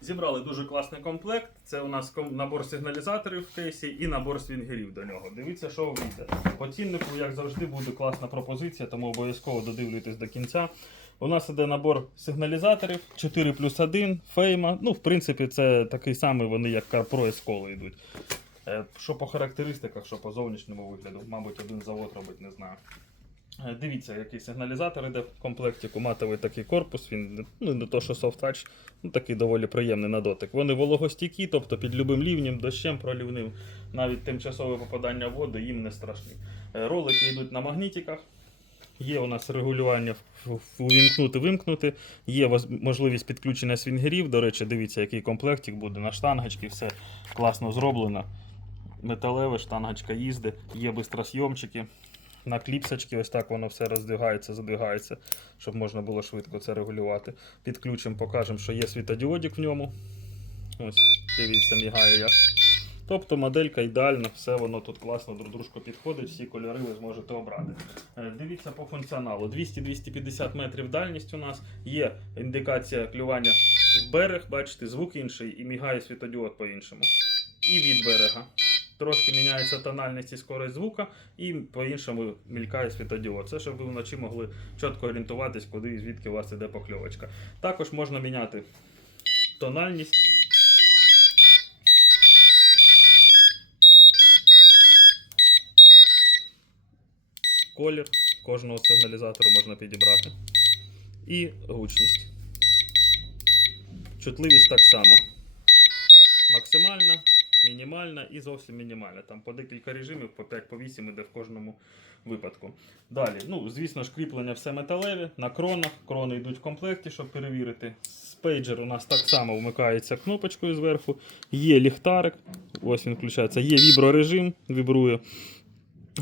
Зібрали дуже класний комплект. Це у нас набор сигналізаторів в кейсі і набор свінгерів до нього. Дивіться, що вийде. По ціннику, як завжди, буде класна пропозиція, тому обов'язково додивлюйтесь до кінця. У нас іде набор сигналізаторів 4 плюс 1, фейма. Ну, в принципі, це такий самий вони, як CarPro і Skola йдуть. Е, Що по характеристиках, що по зовнішньому вигляду, мабуть, один завод робить, не знаю. Е, Дивіться, який сигналізатор іде в комплекті, матовий такий корпус, він ну, не то, що soft ну такий доволі приємний на дотик. Вони вологостійкі, тобто під любим рівнем, дощем, проливним, навіть тимчасове попадання в воду їм не страшні. Е, Ролики йдуть на магнітиках. Є у нас регулювання в- в- увімкнути, вимкнути. Є можливість підключення свінгерів. До речі, дивіться, який комплектик буде на штангочки, все класно зроблено. Металеве, штангочка їзди, є бистросйомчики. На кліпсочки, ось так воно все роздвигається, задвигається, щоб можна було швидко це регулювати. Підключимо, покажемо, що є світодіодик в ньому. Ось, дивіться, мігає як. Тобто моделька ідеальна, все воно тут класно друг дружку підходить, всі кольори ви зможете обрати. Е, Дивіться по функціоналу. 200-250 метрів дальність у нас. Є індикація клювання в берег, бачите, звук інший і мігає світодіод по-іншому. І від берега. Трошки міняється тональність і скорость звука, і по-іншому мількає світодіод. Це щоб ви вночі могли чітко орієнтуватись, куди і звідки у вас іде покльовочка. Також можна міняти тональність. Колір кожного сигналізатору можна підібрати. І гучність. Чутливість так само. Максимальна, мінімальна і зовсім мінімальна. Там по декілька режимів, по 5 по 8 іде в кожному випадку. Далі, ну, звісно ж, кріплення все металеві, на кронах. Крони йдуть в комплекті, щоб перевірити. Спейджер у нас так само вмикається кнопочкою зверху. Є ліхтарик, ось він включається. Є віброрежим, вібрує.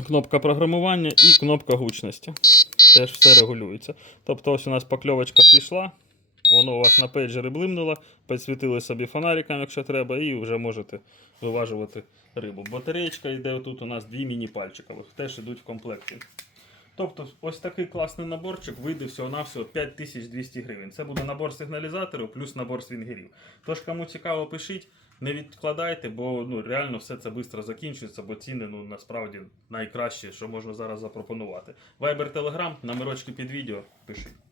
Кнопка програмування і кнопка гучності. Теж все регулюється. Тобто, ось у нас покльовочка пішла. Воно у вас на пейджері блимнуло, підсвітили собі фонариком, якщо треба, і вже можете виважувати рибу. Батареєчка йде тут у нас дві міні-пальчикових, теж йдуть в комплекті. Тобто, ось такий класний наборчик вийде всього-навсього 5200 гривень. Це буде набор сигналізаторів плюс набор свінгерів. Тож, кому цікаво, пишіть, не відкладайте, бо ну, реально все це швидко закінчується, бо ціни ну, насправді найкращі, що можна зараз запропонувати. Viber, Telegram, номерочки під відео, пишіть.